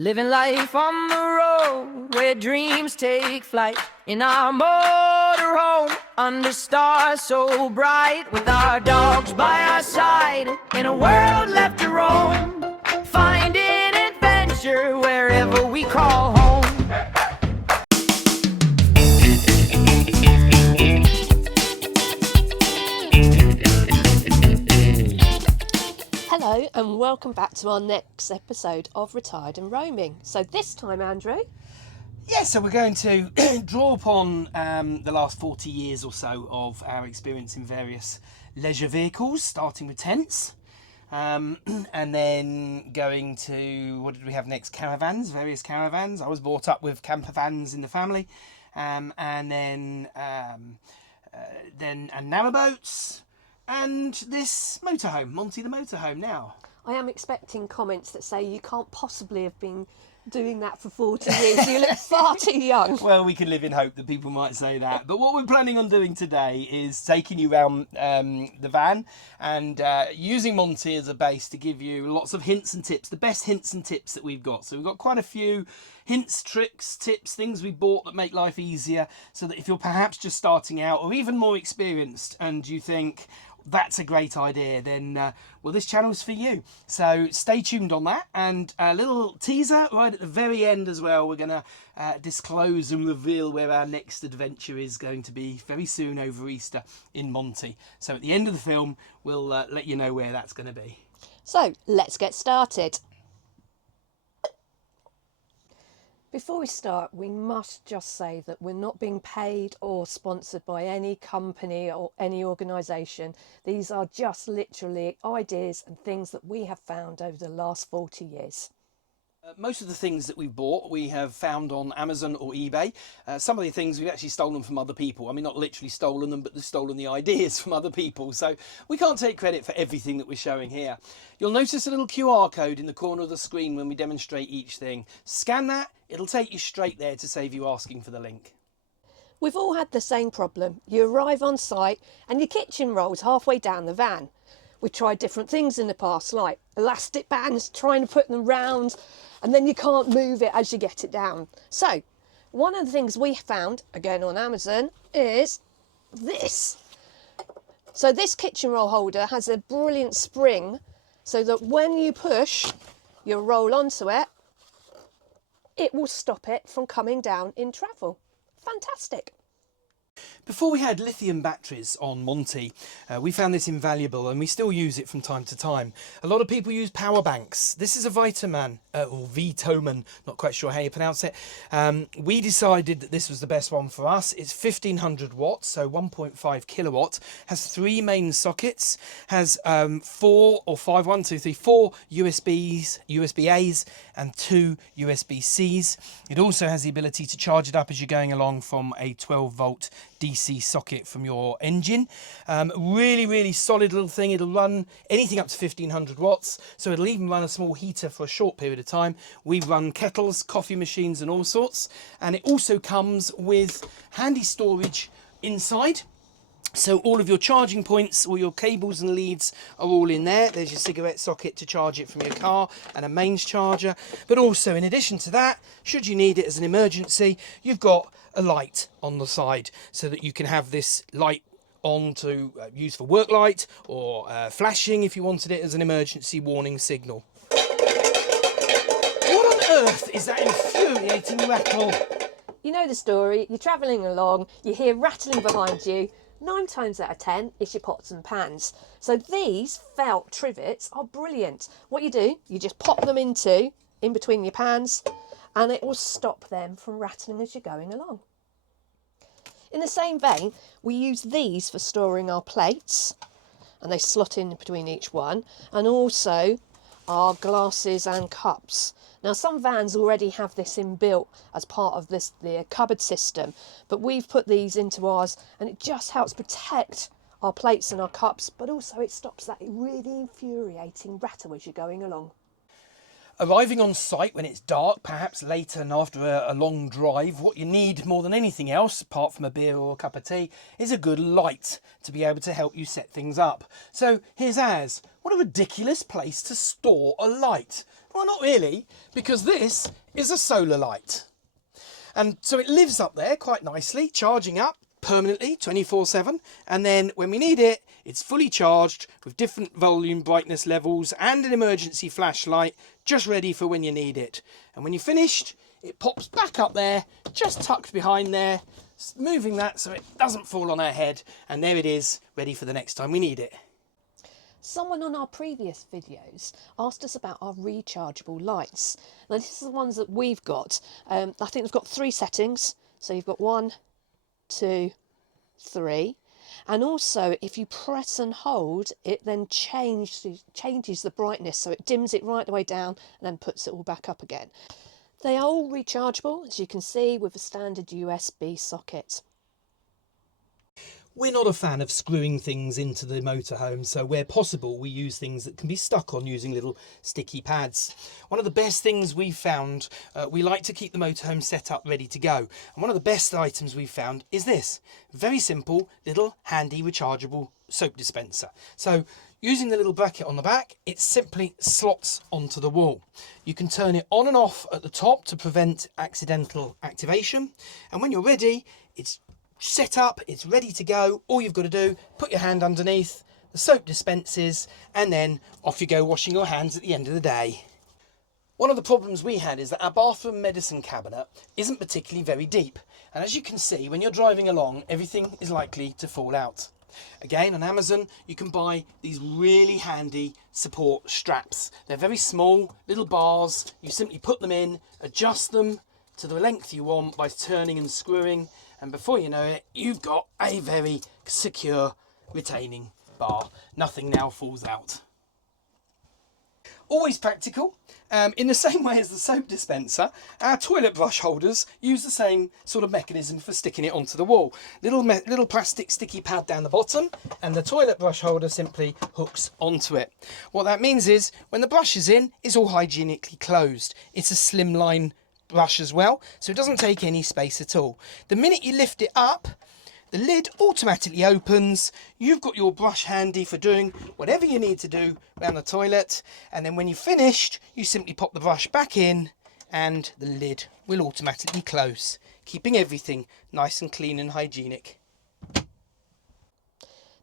Living life on the road where dreams take flight. In our motorhome under stars so bright. With our dogs by our side in a world left to roam. Finding adventure wherever we call home. Hello and welcome back to our next episode of Retired and Roaming. So this time, Andrew. Yeah, so we're going to draw upon the last 40 years or so of our experience in various leisure vehicles, starting with tents, and then going to, what did we have next? Caravans, various caravans. I was brought up with campervans in the family, and then narrowboats. And this motorhome, Monty the motorhome now. I am expecting comments that say you can't possibly have been doing that for 40 years. You look far too young. Well, we can live in hope that people might say that. But what we're planning on doing today is taking you around the van and using Monty as a base to give you lots of hints and tips, the best hints and tips that we've got. So we've got quite a few hints, tricks, tips, things we bought that make life easier, so that if you're perhaps just starting out or even more experienced and you think, that's a great idea, then well, this channel's for you. So stay tuned on that, and a little teaser right at the very end as well. We're going to disclose and reveal where our next adventure is going to be very soon over Easter in Monty. So at the end of the film, we'll let you know where that's going to be. So let's get started. Before we start, we must just say that we're not being paid or sponsored by any company or any organisation. These are just literally ideas and things that we have found over the last 40 years. Most of the things that we've bought we have found on Amazon or eBay. Some of the things we've actually stolen from other people. I mean, not literally stolen them, but they've stolen the ideas from other people. So we can't take credit for everything that we're showing here. You'll notice a little QR code in the corner of the screen when we demonstrate each thing. Scan that, it'll take you straight there to save you asking for the link. We've all had the same problem. You arrive on site and your kitchen rolls halfway down the van. We've tried different things in the past, like elastic bands, trying to put them round, and then you can't move it as you get it down. So one of the things we found, again on Amazon, is this. So this kitchen roll holder has a brilliant spring so that when you push your roll onto it, it will stop it from coming down in travel. Fantastic. Before we had lithium batteries on Monty, we found this invaluable, and we still use it from time to time. A lot of people use power banks. This is a Vitaman, or Vitoman, not quite sure how you pronounce it. We decided that this was the best one for us. It's 1500 watts, so 1.5 kilowatt, has three main sockets, has four USB-A's and two USB-C's. It also has the ability to charge it up as you're going along from a 12 volt DC socket from your engine. Really solid little thing. It'll run anything up to 1500 watts, so it'll even run a small heater for a short period of time. We run kettles, coffee machines and all sorts, and it also comes with handy storage inside. So all of your charging points, all your cables and leads are all in there. There's your cigarette socket to charge it from your car and a mains charger. But also, in addition to that, should you need it as an emergency, you've got a light on the side so that you can have this light on to use for work light or flashing if you wanted it as an emergency warning signal. What on earth is that infuriating rattle? You know the story. You're travelling along, you hear rattling behind you. 9 times out of 10, it's your pots and pans. So these felt trivets are brilliant. What you do, you just pop them in between your pans, and it will stop them from rattling as you're going along. In the same vein, we use these for storing our plates, and they slot in between each one, and also our glasses and cups. Now, some vans already have this inbuilt as part of the cupboard system, but we've put these into ours, and it just helps protect our plates and our cups, but also it stops that really infuriating rattle as you're going along. Arriving on site when it's dark, perhaps later and after a long drive, what you need more than anything else, apart from a beer or a cup of tea, is a good light to be able to help you set things up. So here's ours. What a ridiculous place to store a light. Well, not really, because this is a solar light. And so it lives up there quite nicely, charging up permanently 24/7. And then when we need it, it's fully charged with different volume brightness levels and an emergency flashlight, just ready for when you need it. And when you're finished, it pops back up there, just tucked behind there, moving that so it doesn't fall on our head. And there it is, ready for the next time we need it. Someone on our previous videos asked us about our rechargeable lights. Now this is the ones that we've got. I think we've got 3 settings. So you've got 1, 2, 3. And also if you press and hold, it then changes the brightness. So it dims it right the way down and then puts it all back up again. They are all rechargeable, as you can see, with a standard USB socket. We're not a fan of screwing things into the motorhome, so where possible we use things that can be stuck on using little sticky pads. One of the best things we've found, we like to keep the motorhome set up ready to go, and one of the best items we've found is this. Very simple, little handy rechargeable soap dispenser. So using the little bracket on the back, it simply slots onto the wall. You can turn it on and off at the top to prevent accidental activation, and when you're ready, it's set up, it's ready to go. All you've got to do, put your hand underneath, the soap dispenses, and then off you go washing your hands at the end of the day. One of the problems we had is that our bathroom medicine cabinet isn't particularly very deep, and as you can see, when you're driving along, everything is likely to fall out. Again, on Amazon you can buy these really handy support straps. They're very small, little bars. You simply put them in, adjust them to the length you want by turning and screwing, and before you know it, you've got a very secure retaining bar. Nothing now falls out. Always practical. In the same way as the soap dispenser, our toilet brush holders use the same sort of mechanism for sticking it onto the wall. Little plastic sticky pad down the bottom, and the toilet brush holder simply hooks onto it. What that means is, when the brush is in, it's all hygienically closed. It's a slimline brush as well, so it doesn't take any space at all. The minute you lift it up, the lid automatically opens. You've got your brush handy for doing whatever you need to do around the toilet, and then when you've finished, you simply pop the brush back in and the lid will automatically close, keeping everything nice and clean and hygienic.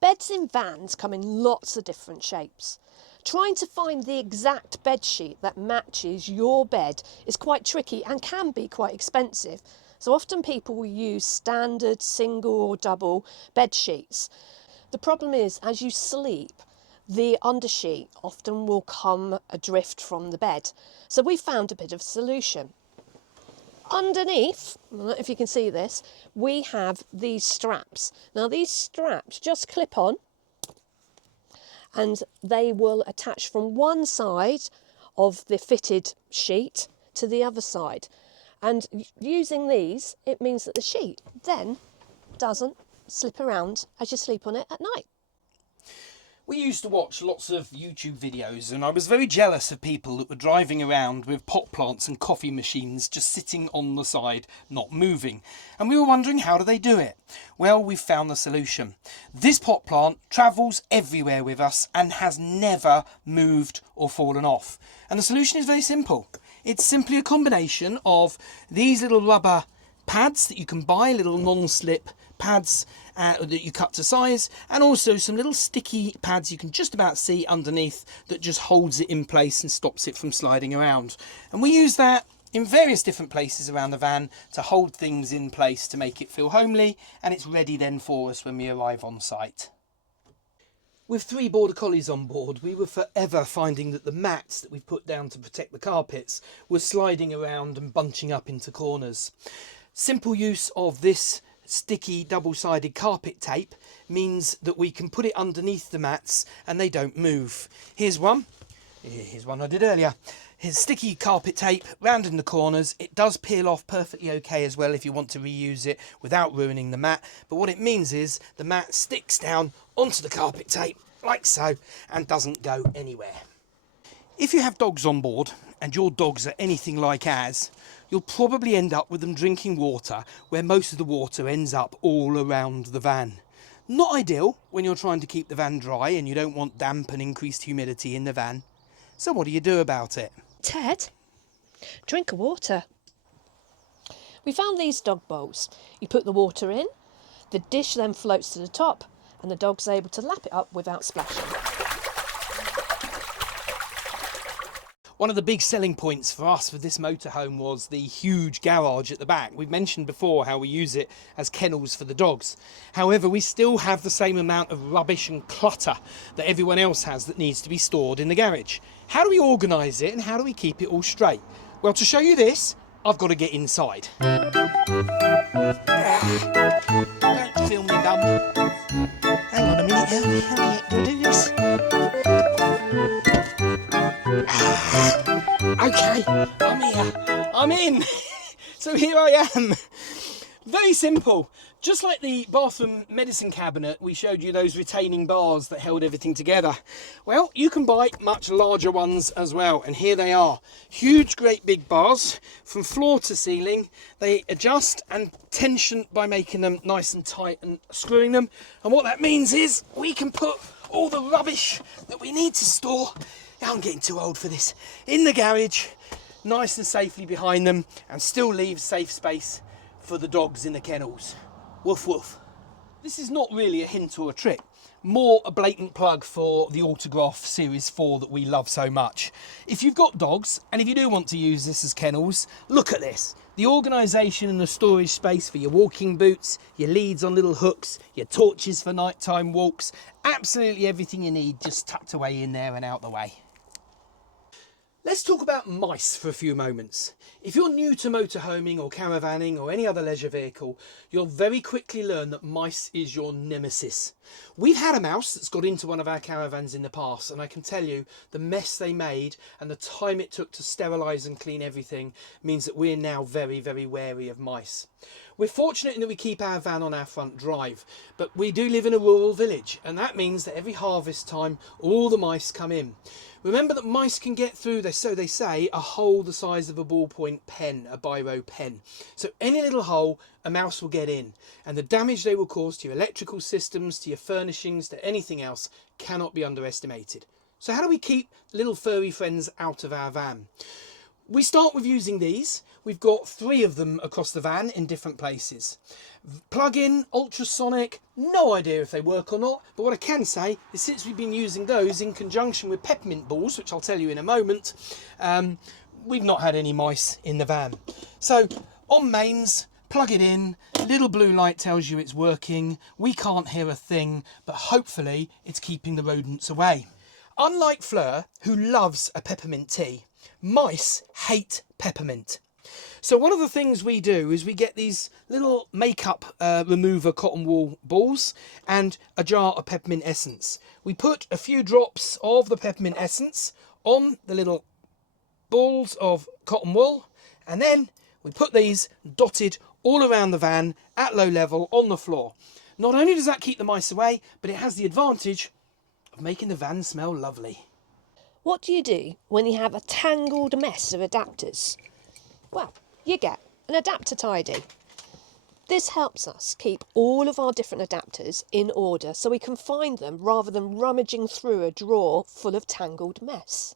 Beds in vans come in lots of different shapes. Trying to find the exact bed sheet that matches your bed is quite tricky and can be quite expensive. So often people will use standard single or double bed sheets. The problem is, as you sleep, the undersheet often will come adrift from the bed. So we found a bit of a solution. Underneath, I don't know if you can see this, we have these straps. Now these straps just clip on, and they will attach from one side of the fitted sheet to the other side. And using these, it means that the sheet then doesn't slip around as you sleep on it at night. We used to watch lots of YouTube videos, and I was very jealous of people that were driving around with pot plants and coffee machines just sitting on the side, not moving. And we were wondering, how do they do it? Well, we've found the solution. This pot plant travels everywhere with us and has never moved or fallen off. And the solution is very simple. It's simply a combination of these little rubber pads that you can buy, little non-slip pads that you cut to size, and also some little sticky pads you can just about see underneath that just holds it in place and stops it from sliding around. And we use that in various different places around the van to hold things in place to make it feel homely, and it's ready then for us when we arrive on site. With 3 border collies on board, we were forever finding that the mats that we've put down to protect the carpets were sliding around and bunching up into corners. Simple use of this sticky double-sided carpet tape means that we can put it underneath the mats and they don't move. Here's one I did earlier. Here's sticky carpet tape round in the corners. It does peel off perfectly okay as well if you want to reuse it without ruining the mat, but what it means is the mat sticks down onto the carpet tape like so and doesn't go anywhere. If you have dogs on board and your dogs are anything like ours, you'll probably end up with them drinking water where most of the water ends up all around the van. Not ideal when you're trying to keep the van dry and you don't want damp and increased humidity in the van. So what do you do about it? Ted, drink of water. We found these dog bowls. You put the water in, the dish then floats to the top, and the dog's able to lap it up without splashing. One of the big selling points for us with this motorhome was the huge garage at the back. We've mentioned before how we use it as kennels for the dogs. However, we still have the same amount of rubbish and clutter that everyone else has that needs to be stored in the garage. How do we organise it and how do we keep it all straight? Well, to show you this, I've got to get inside. Don't film me, bum. Hang on a minute, how the heck do we do this? Okay, I'm here. I'm in. So here I am. Very simple. Just like the bathroom medicine cabinet, we showed you those retaining bars that held everything together. Well, you can buy much larger ones as well, and here they are. Huge, great big bars from floor to ceiling. They adjust and tension by making them nice and tight and screwing them. And what that means is we can put all the rubbish that we need to store, I'm getting too old for this, in the garage, nice and safely behind them, and still leave safe space for the dogs in the kennels. Woof woof. This is not really a hint or a trick, more a blatant plug for the Autograph Series 4 that we love so much. If you've got dogs, and if you do want to use this as kennels, look at this. The organisation and the storage space for your walking boots, your leads on little hooks, your torches for nighttime walks, absolutely everything you need just tucked away in there and out the way. Let's talk about mice for a few moments. If you're new to motorhoming or caravanning or any other leisure vehicle, you'll very quickly learn that mice is your nemesis. We've had a mouse that's got into one of our caravans in the past, and I can tell you the mess they made and the time it took to sterilise and clean everything means that we're now very, very wary of mice. We're fortunate in that we keep our van on our front drive, but we do live in a rural village, and that means that every harvest time all the mice come in. Remember that mice can get through, so they say, a hole the size of a ballpoint pen, a biro pen. So any little hole, a mouse will get in, and the damage they will cause to your electrical systems, to your furnishings, to anything else cannot be underestimated. So how do we keep little furry friends out of our van? We start with using these. We've got 3 of them across the van in different places. Plug-in, ultrasonic, no idea if they work or not, but what I can say is since we've been using those in conjunction with peppermint balls, which I'll tell you in a moment, we've not had any mice in the van. So on mains, plug it in, little blue light tells you it's working, we can't hear a thing, but hopefully it's keeping the rodents away. Unlike Fleur, who loves a peppermint tea, mice hate peppermint. So one of the things we do is we get these little makeup remover cotton wool balls and a jar of peppermint essence. We put a few drops of the peppermint essence on the little balls of cotton wool, and then we put these dotted all around the van at low level on the floor. Not only does that keep the mice away, but it has the advantage of making the van smell lovely. What do you do when you have a tangled mess of adapters? Well, you get an adapter tidy. This helps us keep all of our different adapters in order so we can find them rather than rummaging through a drawer full of tangled mess.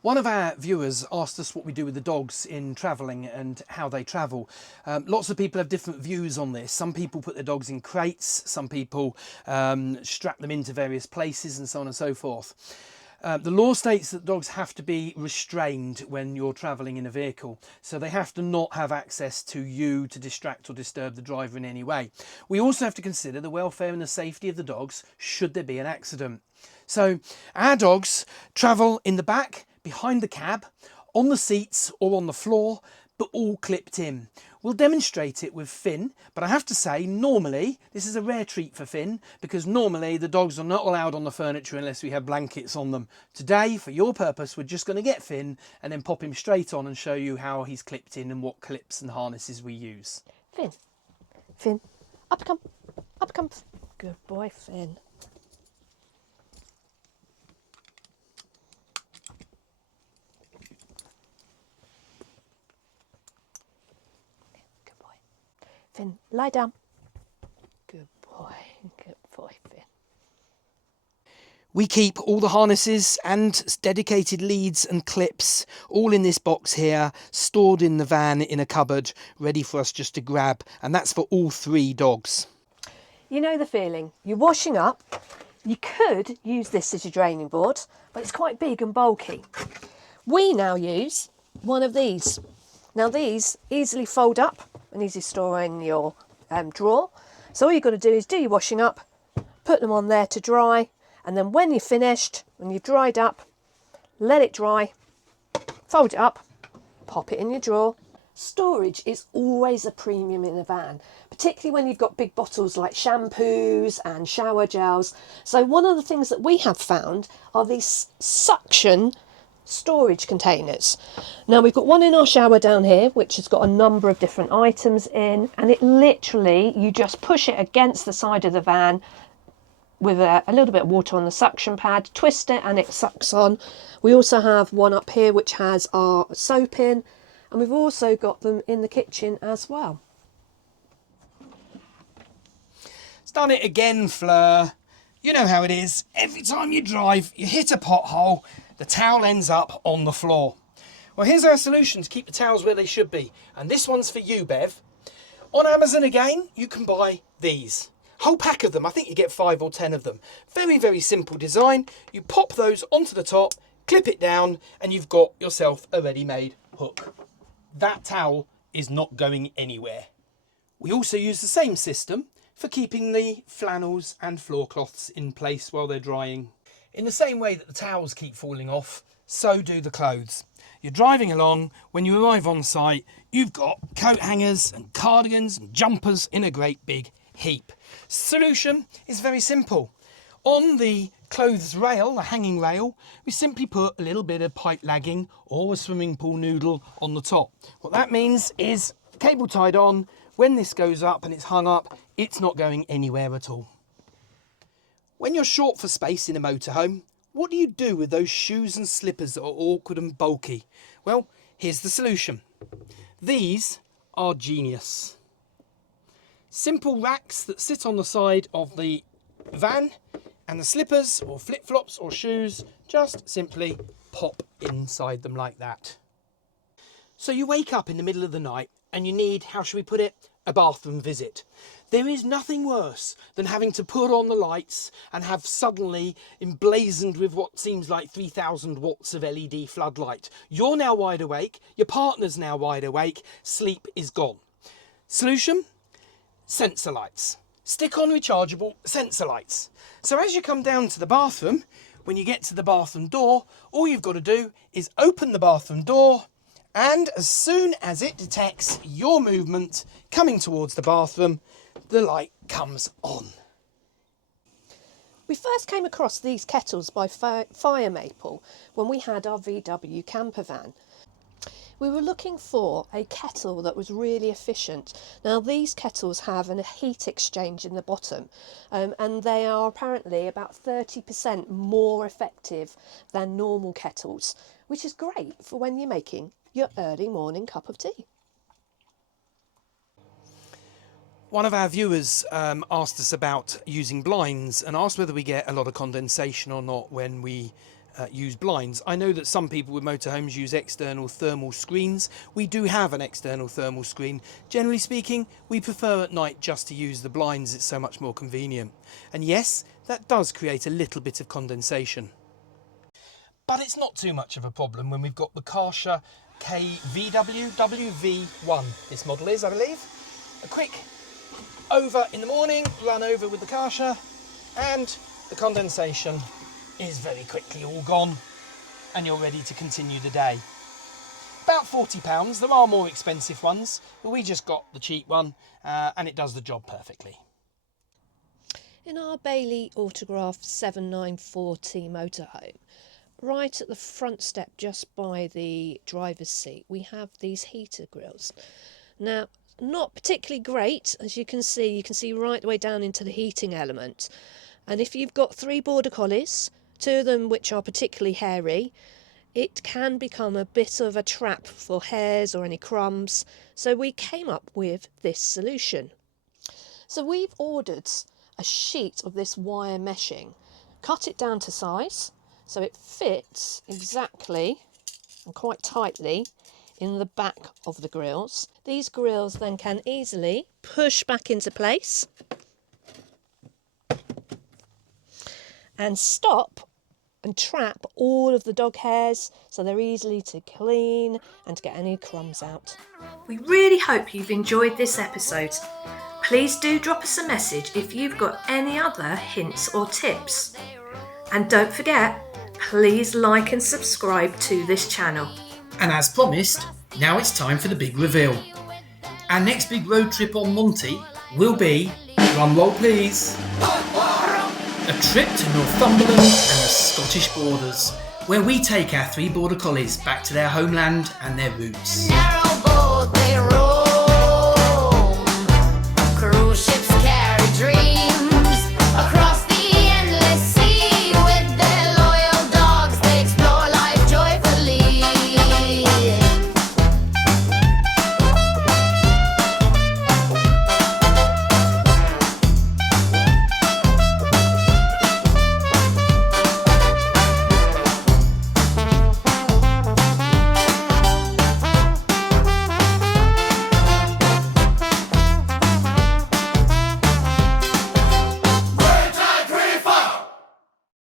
One of our viewers asked us what we do with the dogs in travelling and how they travel. Lots of people have different views on this. Some people put their dogs in crates, some people strap them into various places and so on and so forth. The law states that dogs have to be restrained when you're travelling in a vehicle, so they have to not have access to you to distract or disturb the driver in any way. We also have to consider the welfare and the safety of the dogs should there be an accident. So our dogs travel in the back, behind the cab, on the seats or on the floor, but all clipped in. We'll demonstrate it with Finn, but I have to say normally this is a rare treat for Finn because normally the dogs are not allowed on the furniture unless we have blankets on them. Today, for your purpose, we're just going to get Finn and then pop him straight on and show you how he's clipped in and what clips and harnesses we use. Finn, Finn, up come, up come. Good boy, Finn. Finn, lie down. We keep all the harnesses and dedicated leads and clips all in this box here, stored in the van in a cupboard, ready for us just to grab, and that's for all 3 dogs. You know the feeling. You're washing up. You could use this as your draining board, but it's quite big and bulky. We now use one of these. Now these easily fold up and easily store in your drawer. So all you've got to do is do your washing up, put them on there to dry, and then when you're finished, when you've dried up, let it dry, fold it up, pop it in your drawer. Storage is always a premium in a van, particularly when you've got big bottles like shampoos and shower gels. So one of the things that we have found are these suction storage containers. Now we've got one in our shower down here, which has got a number of different items in, and it literally, you just push it against the side of the van with a little bit of water on the suction pad, twist it and it sucks on. We also have one up here which has our soap in, and we've also got them in the kitchen as well. It's done it again, Fleur. You know how it is. Every time you drive, you hit a pothole, the towel ends up on the floor. Well, here's our solution to keep the towels where they should be. And this one's for you, Bev. On Amazon again, you can buy these. Whole pack of them. I think you get 5 or 10 of them. Very, very simple design. You pop those onto the top, clip it down, and you've got yourself a ready-made hook. That towel is not going anywhere. We also use the same system for keeping the flannels and floor cloths in place while they're drying. In the same way that the towels keep falling off, so do the clothes. You're driving along, when you arrive on site, you've got coat hangers and cardigans and jumpers in a great big heap. Solution is very simple. On the clothes rail, the hanging rail, we simply put a little bit of pipe lagging or a swimming pool noodle on the top. What that means is cable tied on, when this goes up and it's hung up, it's not going anywhere at all. When you're short for space in a motorhome, what do you do with those shoes and slippers that are awkward and bulky? Well, here's the solution. These are genius. Simple racks that sit on the side of the van, and the slippers or flip-flops or shoes just simply pop inside them like that. So you wake up in the middle of the night and you need, how should we put it, a bathroom visit. There is nothing worse than having to put on the lights and have suddenly emblazoned with what seems like 3,000 watts of LED floodlight. You're now wide awake, your partner's now wide awake, sleep is gone. Solution? Sensor lights. Stick on rechargeable sensor lights. So as you come down to the bathroom, when you get to the bathroom door, all you've got to do is open the bathroom door, and as soon as it detects your movement coming towards the bathroom, the light comes on. We first came across these kettles by Fire Maple when we had our VW camper van. We were looking for a kettle that was really efficient. Now these kettles have a heat exchange in the bottom, and they are apparently about 30% more effective than normal kettles, which is great for when you're making your early morning cup of tea. One of our viewers asked us about using blinds and asked whether we get a lot of condensation or not when we use blinds. I know that some people with motorhomes use external thermal screens. We do have an external thermal screen. Generally speaking, we prefer at night just to use the blinds. It's so much more convenient. And yes, that does create a little bit of condensation. But it's not too much of a problem when we've got the Karsha KVW WV1. This model is, I believe. A quick over in the morning, run over with the Karsha, and the condensation is very quickly all gone, and you're ready to continue the day. About £40. There are more expensive ones, but we just got the cheap one, and it does the job perfectly. In our Bailey Autograph 7940 motorhome, right at the front step just by the driver's seat, we have these heater grills. Now, not particularly great, as you can see right the way down into the heating element. And if you've got 3 border collies, 2 of them which are particularly hairy, it can become a bit of a trap for hairs or any crumbs. So we came up with this solution. So we've ordered a sheet of this wire meshing, cut it down to size so it fits exactly and quite tightly in the back of the grills. These grills then can easily push back into place and stop and trap all of the dog hairs so they're easily to clean and to get any crumbs out. We really hope you've enjoyed this episode. Please do drop us a message if you've got any other hints or tips. And don't forget, please like and subscribe to this channel. And as promised, now it's time for the big reveal. Our next big road trip on Monty will be, drumroll please, a trip to Northumberland and the Scottish borders, where we take our 3 border collies back to their homeland and their roots.